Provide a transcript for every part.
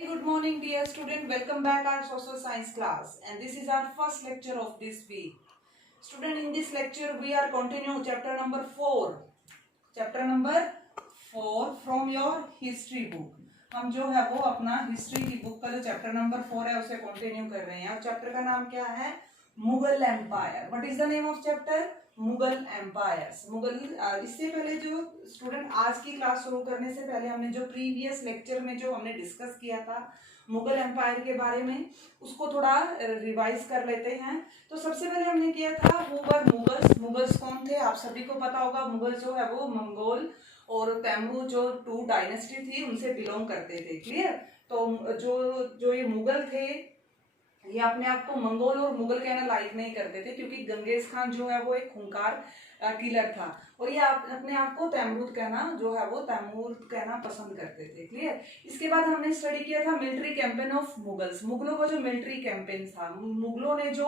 Good morning, dear student. Welcome back our social science class, and this is our first lecture of this week. Student, in this lecture we are continuing chapter number 4. Chapter number 4 from your history book. हम जो है वो अपना history की book का जो chapter number 4 है उसे कंटिन्यू कर रहे हैं। और चैप्टर का नाम क्या है? Mughal empire. What is the name of chapter? Mughal empires. Mughal इससे पहले जो स्टूडेंट आज की क्लास शुरू करने से पहले हमने जो प्रीवियस लेक्चर में जो हमने डिस्कस किया था मुगल एम्पायर के बारे में, उसको थोड़ा रिवाइज कर लेते हैं। तो सबसे पहले हमने किया था हु वर मुगल्स। मुगल्स कौन थे? आप सभी को पता होगा। मुगल जो है वो मंगोल और तैमूर जो 2 डायनेस्टी थी उनसे बिलोंग करते थे। क्लियर? तो जो जो ये मुगल थे ये अपने आप को मंगोल और मुगल कहना लाइक नहीं करते थे, क्योंकि गंगेज खान जो है वो एक खूंखार किलर था, और ये अपने आप को तैमूर कहना जो है वो तैमूर कहना पसंद करते थे। क्लियर? इसके बाद हमने स्टडी किया था मिलिट्री कैंपेन ऑफ मुगल्स। मुगलों का जो मिलिट्री कैंपेन था, मुगलों ने जो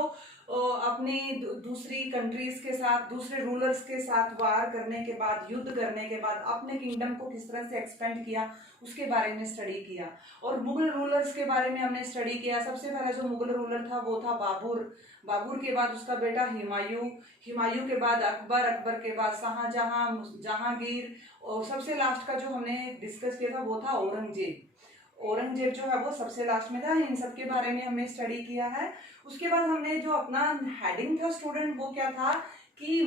अपनी दूसरी कंट्रीज के साथ, दूसरे रूलर्स के साथ वार करने के बाद, युद्ध करने के बाद अपने किंगडम को किस तरह से एक्सपेंड किया उसके बारे में स्टडी किया। और मुगल रूलर्स के बारे में हमने स्टडी किया। सबसे पहला जो मुगल रूलर था वो था बाबर। बाबर के बाद उसका बेटा हुमायूं, हुमायूं के बाद अकबर, अकबर के बाद शाहजहां, जहांगीर, और सबसे लास्ट का जो हमने डिस्कस किया था वो था औरंगजेब। औरंगजेब जो है वो सबसे लास्ट में था। इन सब के बारे में हमने स्टडी किया है। उसके बाद हमने जो अपना हेडिंग था स्टूडेंट वो क्या था कि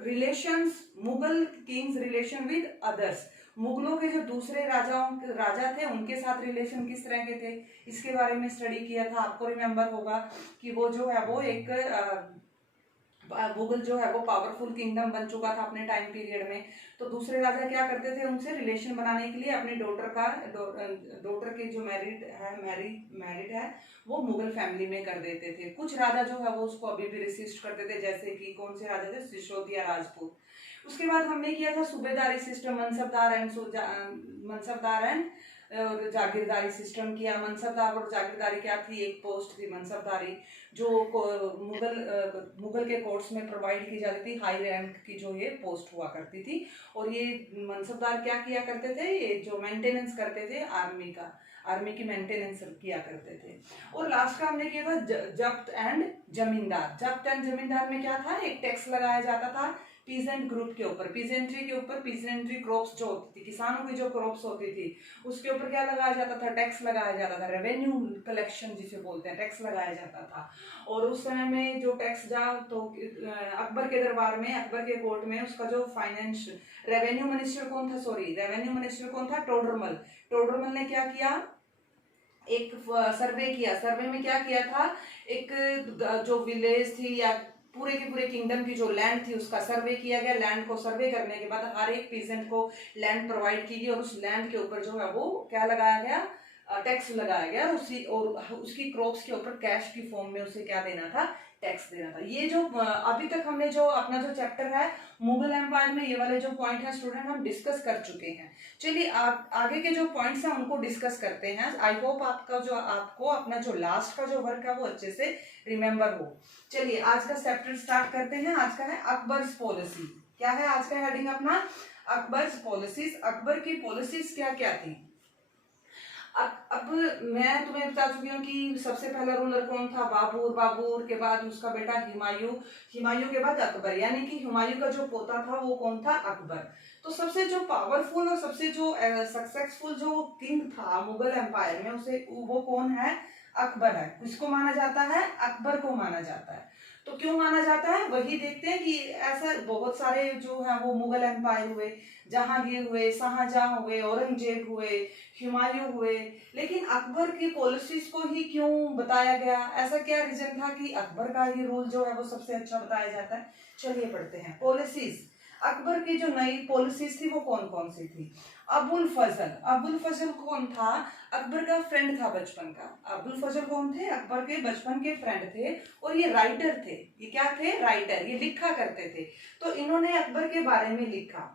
relations, Mughal Kings relation with others. मुगलों के जो दूसरे राजा थे उनके साथ रिलेशन किस तरह के थे इसके बारे में स्टडी किया था। आपको रिमेम्बर होगा कि वो जो है वो एक मुगल जो है वो पावरफुल किंगडम बन चुका था अपने टाइम पीरियड में। तो दूसरे राजा क्या करते थे, उनसे रिलेशन बनाने के लिए अपनी डॉटर के जो मैरिड है वो मुगल फैमिली में कर देते थे। कुछ राजा जो है वो उसको अभी भी रेसिस्ट करते थे, जैसे कि कौन से राजा थे? सिसोदिया राजपूत। उसके बाद हमने किया था सूबेदारी सिस्टम, मनसबदार एंड और जागीरदारी सिस्टम किया। मनसबदार और जागीरदारी क्या थी? एक पोस्ट थी मनसबदारी जो मुगल के कोर्ट्स में प्रोवाइड की जाती थी। हाई रैंक की जो ये पोस्ट हुआ करती थी। और ये मनसबदार क्या किया करते थे? ये जो मेंटेनेंस करते थे आर्मी की मेंटेनेंस किया करते थे। और लास्ट का हमने किया था जब्त एंड जमींदार। जब्त एंड जमींदार में क्या था? एक टैक्स लगाया जाता था पीजेंट ग्रुप के ऊपर, पीजेंट्री के ऊपर। पीजेंट्री क्रॉप्स जो होती थी, किसानों की जो क्रॉप्स होती थी उसके ऊपर क्या लगाया जाता था? टैक्स लगाया जाता था। रेवेन्यू कलेक्शन जिसे बोलते हैं, टैक्स लगाया जाता था। और उस समय में जो टैक्स जा तो अकबर के दरबार में, अकबर के कोर्ट में उसका जो फाइनेंस रेवेन्यू मिनिस्टर कौन था? रेवेन्यू मिनिस्टर कौन था? टोडरमल। टोडरमल ने क्या किया? एक सर्वे किया। सर्वे में क्या किया था? एक जो विलेज थी या पूरे के पूरे किंगडम की जो लैंड थी उसका सर्वे किया गया। लैंड को सर्वे करने के बाद हर एक पीजेंट को लैंड प्रोवाइड की गई, और उस लैंड के ऊपर जो है वो क्या लगाया गया? टैक्स लगाया गया। उसकी क्रॉप्स के ऊपर कैश की फॉर्म में उसे क्या देना था? टैक्स देना था। ये जो अभी तक हमने जो अपना जो चैप्टर है मुगल एम्पायर में, ये वाले जो पॉइंट है स्टूडेंट हम डिस्कस कर चुके हैं। चलिए आगे के जो पॉइंट्स हैं उनको डिस्कस करते हैं। आई होप आपको अपना जो लास्ट का जो वर्क है वो अच्छे से रिमेम्बर हो। चलिए आज का चैप्टर स्टार्ट करते हैं। आज का है अकबर्स पॉलिसी। क्या है आज का हेडिंग अपना? अकबर्स पॉलिसीज। अकबर की पॉलिसीज क्या क्या थी? अब मैं तुम्हें बता चुकी हूँ कि सबसे पहला रूलर कौन था? बाबर। बाबर के बाद उसका बेटा हुमायूं, हुमायूं के बाद अकबर, यानी कि हुमायूं का जो पोता था वो कौन था? अकबर। तो सबसे जो पावरफुल और सबसे जो सक्सेसफुल जो किंग था मुगल एम्पायर में उसे वो कौन है? अकबर है। किसको माना जाता है? अकबर को माना जाता है। तो क्यों माना जाता है वही देखते हैं कि ऐसा बहुत सारे जो है वो मुगल एम्पायर हुए, जहांगीर हुए, शाहजहां हुए, औरंगजेब हुए, हुमायूं हुए, लेकिन अकबर की पॉलिसीज को ही क्यों बताया गया? ऐसा क्या रीजन था कि अकबर का ही रूल जो है वो सबसे अच्छा बताया जाता है? चलिए पढ़ते हैं पॉलिसीज। अकबर की जो नई पॉलिसीज थी वो कौन कौन सी थी? अबुल फजल। अबुल फजल कौन था? अकबर का फ्रेंड था बचपन का। अबुल फजल कौन थे? अकबर के बचपन के फ्रेंड थे, और ये राइटर थे। ये क्या थे? राइटर। ये लिखा करते थे। तो इन्होंने अकबर के बारे में लिखा।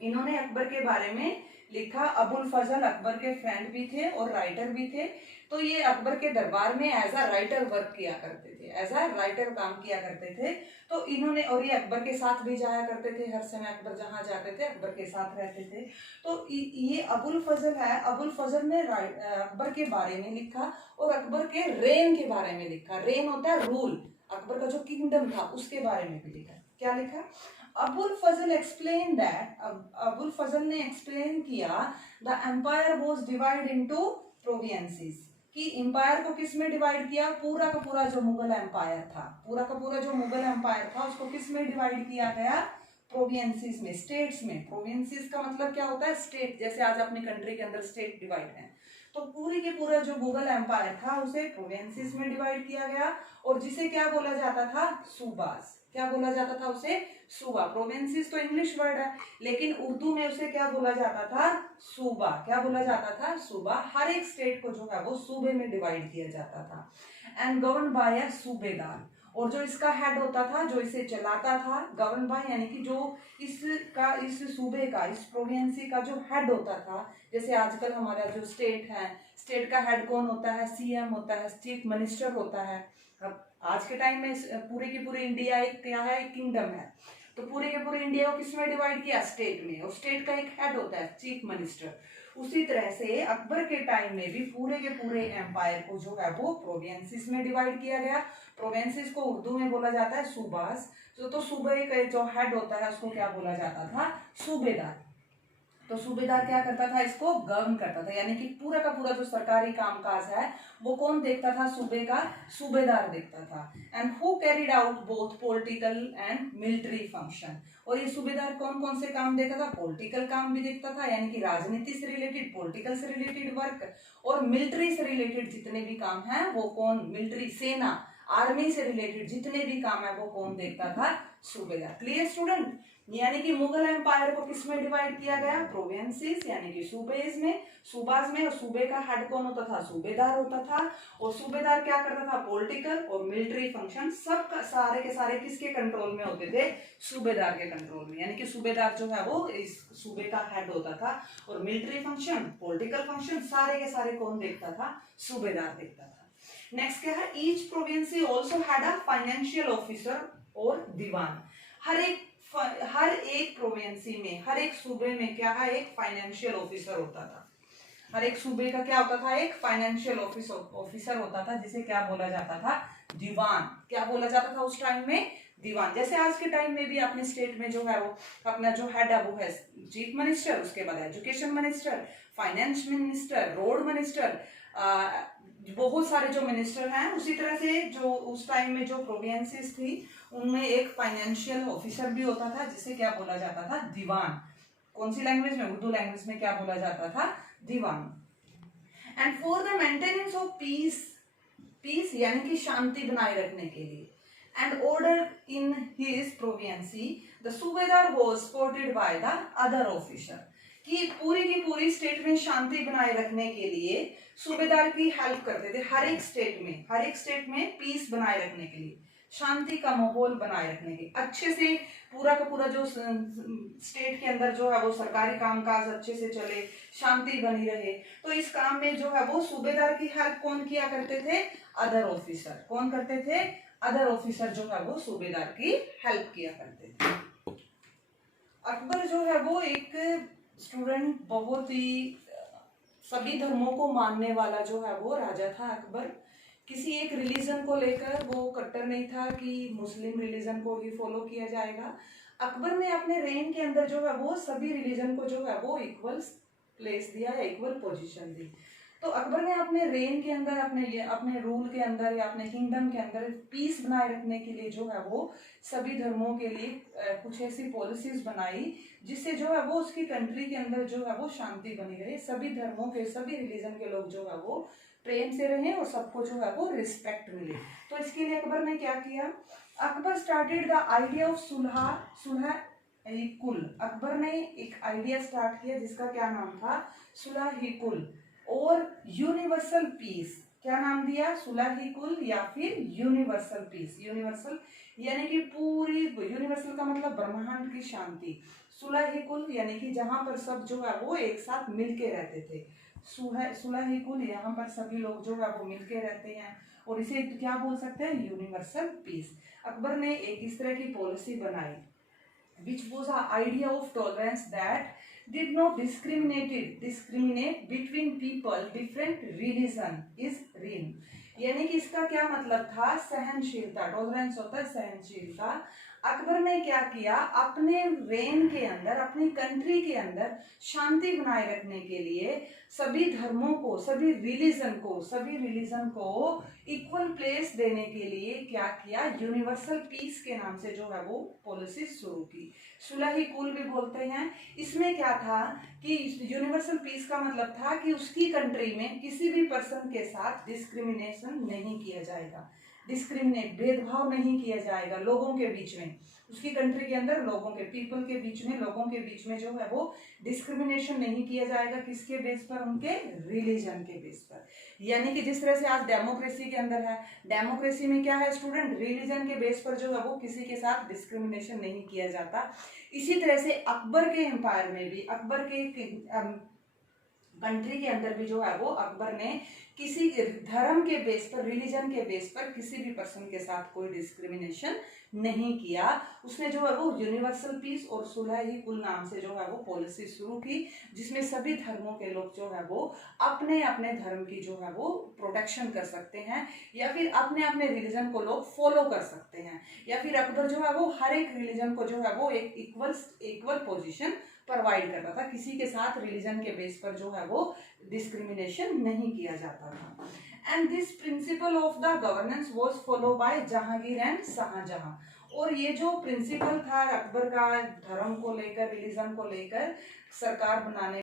इन्होंने अकबर के बारे में लिखा अबुल फजल अकबर के फ्रेंड भी थे और राइटर भी थे। तो ये अकबर के दरबार में एज अ राइटर वर्क किया करते थे, एज अ राइटर काम किया करते थे। तो इन्होंने, और ये अकबर के साथ भी जाया करते थे, हर समय अकबर जहाँ जाते थे अकबर के साथ रहते थे। तो ये अबुल फजल है, अबुल फजल ने अकबर के बारे में लिखा और अकबर के रेन के बारे में लिखा। रेन होता है रूल, अकबर का जो किंगडम था उसके बारे में भी लिखा। क्या लिखा? अबुल फजल एक्सप्लेन दैट, अबुल फजल ने एक्सप्लेन किया the empire was divide into provinces, कि एम्पायर को किस में डिवाइड किया? पूरा का पूरा जो मुगल एम्पायर था, पूरा का पूरा जो मुगल एम्पायर था उसको किस में डिवाइड किया गया? प्रोविंसेस में, स्टेट्स में। प्रोविंसेस का मतलब क्या होता है? स्टेट। जैसे आज अपनी कंट्री के अंदर स्टेट डिवाइड है, तो पूरी के पूरा जो मुगल एम्पायर था उसे प्रोविंसेस में डिवाइड किया गया, और जिसे क्या बोला जाता था? सूबास। क्या बोला जाता था उसे? सूबा। प्रोविंसेस तो इंग्लिश वर्ड है, लेकिन उर्दू में उसे क्या बोला जाता था? सूबा। क्या बोला जाता था? सूबा। हर एक स्टेट को जो है वो सूबे में डिवाइड किया जाता था। एंड गवर्न बाय अ सूबेदार, और जो इसका हेड होता था, जो इसे चलाता था, गवर्न बाय यानी कि जो इसका, इस सूबे का, इस प्रोविंसी का जो हेड होता था, जैसे आजकल हमारा जो स्टेट है, स्टेट का हेड कौन होता है? सीएम होता है, चीफ मिनिस्टर होता है। अब आज के टाइम में पूरे की पूरे इंडिया एक क्या है? एक किंगडम है। तो पूरे के पूरे इंडिया को किसमें डिवाइड किया? स्टेट में, और स्टेट का एक हेड होता है चीफ मिनिस्टर। उसी तरह से अकबर के टाइम में भी पूरे के पूरे एम्पायर को जो है वो प्रोविंसेस में डिवाइड किया गया। प्रोविंसेस को उर्दू में बोला जाता है सूबास। तो सूबे का जो हेड होता है उसको क्या बोला जाता था? सूबेदार। तो सूबेदार क्या करता था? इसको गवर्न करता था, यानी कि पूरा का पूरा जो सरकारी कामकाज है वो कौन देखता था? सूबे का सूबेदार देखता था। And who carried out both political and military function, और ये सूबेदार कौन कौन से काम देखता था? पॉलिटिकल काम भी देखता था, यानी कि राजनीति से रिलेटेड, पॉलिटिकल से रिलेटेड वर्क, और मिलिट्री से रिलेटेड जितने भी काम हैं वो कौन? मिलिट्री, सेना, आर्मी से रिलेटेड जितने भी काम है वो कौन देखता था? सूबेदार। Clear student? यानी कि मुगल एम्पायर को किस में डिवाइड किया गया? प्रोविंसेस यानी कि सूबेज में, सूबाज में, और सूबे का हेड कौन होता था? सूबेदार होता था। और सूबेदार क्या करता था? पॉलिटिकल और मिलिट्री फंक्शन सब सारे के सारे किसके कंट्रोल में होते थे? सूबेदार के कंट्रोल में। यानी कि सूबेदार जो है वो इस सूबे का हेड होता था, और मिलिट्री फंक्शन, पॉलिटिकल फंक्शन सारे के सारे कौन देखता था? सूबेदार देखता था। नेक्स्ट क्या है? Each province also had a financial officer और दीवान। हर एक प्रोविंसी में, हर एक सूबे में क्या है? एक फाइनेंशियल ऑफिसर होता था। हर एक सूबे का क्या होता था? एक फाइनेंशियल ऑफिसर होता था, जिसे क्या बोला जाता था? दीवान। क्या बोला जाता था उस टाइम में? दीवान। जैसे आज के टाइम में भी अपने स्टेट में जो है वो अपना जो हेड है वो है चीफ मिनिस्टर, उसके बाद education minister, finance minister, road minister, बहुत सारे जो मिनिस्टर हैं। उसी तरह से जो उस टाइम में जो प्रोविंसेस थी उनमें एक फाइनेंशियल ऑफिसर भी होता था, जिसे क्या बोला जाता था? दीवान। कौन सी लैंग्वेज में? उर्दू लैंग्वेज में क्या बोला जाता था? दीवान। And for the maintenance of peace, peace यानी कि शांति बनाए रखने के लिए, and order in his province, the सूबेदार was supported by the other officer, कि पूरी की पूरी स्टेट में शांति बनाए रखने के लिए सूबेदार की हेल्प करते थे। हर एक स्टेट में पीस बनाए रखने के लिए, शांति का माहौल बनाए रखने के, अच्छे से पूरा का पूरा जो स्टेट के अंदर जो है वो सरकारी कामकाज अच्छे से चले, शांति बनी रहे। तो इस काम में जो है वो सूबेदार की हेल्प कौन किया करते थे? Other officer. कौन करते थे? अदर ऑफिसर जो है वो सूबेदार की हेल्प किया करते थे। अकबर जो है वो एक स्टूडेंट, बहुत ही सभी धर्मों को मानने वाला जो है वो राजा था अकबर। किसी एक रिलीजन को लेकर वो कट्टर नहीं था कि मुस्लिम रिलीजन को ही फॉलो किया जाएगा। अकबर ने अपने रेन के अंदर जो है वो सभी रिलीजन को जो है वो इक्वल प्लेस दिया या इक्वल पोजीशन दी। तो अकबर ने अपने रेन के अंदर, अपने रूल के अंदर या अपने किंगडम के अंदर पीस बनाए रखने के लिए जो है वो सभी धर्मों के लिए कुछ ऐसी पॉलिसीज बनाई जिससे जो है वो उसकी कंट्री के अंदर जो है वो शांति बनी रहे, सभी धर्मों के, सभी रिलीजन के लोग जो है वो प्रेम से रहें और सबको जो है वो रिस्पेक्ट मिले। तो इसके लिए अकबर ने क्या किया? Akbar started the idea of सुलह ही कुल। अकबर ने एक आइडिया स्टार्ट किया जिसका क्या नाम था? सुलह ही कुल और यूनिवर्सल पीस। क्या नाम दिया? सुलह ही कुल या फिर यूनिवर्सल पीस। यूनिवर्सल यानी कि पूरी, यूनिवर्सल का मतलब ब्रह्मांड की शांति, सुलह कुल यानी कि जहाँ पर सब जो है वो एक साथ मिलके रहते थे। सुलह कुल, यहाँ पर सभी लोग जो है वो मिलके रहते हैं, और इसे क्या बोल सकते हैं, यूनिवर्सल पीस। अकबर ने एक इस तरह की पॉलिसी बनाई which was an idea of tolerance that did not discriminate between people different religion is reign। यानी कि इसका क्या मतलब था, सहनशीलता, टॉलरेंस होता है सहनशीलता। अकबर ने क्या किया, अपने रेन के अंदर, अपनी कंट्री के अंदर शांति बनाए रखने के लिए सभी धर्मों को, सभी रिलीजन को इक्वल प्लेस देने के लिए क्या किया, यूनिवर्सल पीस के नाम से जो है वो पॉलिसी शुरू की। सुलह कुल भी बोलते हैं। इसमें क्या था कि यूनिवर्सल पीस का मतलब था कि उसकी कंट्री में किसी भी पर्सन के साथ डिस्क्रिमिनेशन नहीं किया जाएगा, भेदभाव नहीं किया जाएगा लोगों के बीच में। उसकी कंट्री के अंदर लोगों के बीच में जो है वो डिस्क्रिमिनेशन नहीं किया जाएगा। किसके बेस पर, उनके रिलीजन के बेस पर। यानी कि जिस तरह से आज डेमोक्रेसी के अंदर है, डेमोक्रेसी में क्या है स्टूडेंट, रिलीजन के बेस पर जो है वो किसी के साथ डिस्क्रिमिनेशन नहीं किया जाता। इसी तरह से अकबर के एम्पायर में भी, अकबर के कंट्री के अंदर भी जो है वो अकबर ने किसी धर्म के बेस पर, रिलीजन के बेस पर किसी भी पर्सन के साथ कोई डिस्क्रिमिनेशन नहीं किया। उसने जो है वो यूनिवर्सल पीस और सुलह कुल नाम से जो है वो पॉलिसी शुरू की, जिसमें सभी धर्मों के लोग जो है वो अपने अपने धर्म की जो है वो प्रोटेक्शन कर सकते हैं, या फिर अपने अपने रिलीजन को लोग फॉलो कर सकते हैं, या फिर अकबर जो है वो हर एक रिलीजन को जो है वो एक इक्वल पोजीशन प्रोवाइड करता था। किसी के साथ रिलीजन के बेस पर जो है वो डिस्क्रिमिनेशन नहीं किया जाता था। And this principle of the governance was follow by Jahangir and Shahjahan. और ये जो प्रिंसिपल था अकबर का धर्म को लेकर, रिलीजन को लेकर सरकार बनाने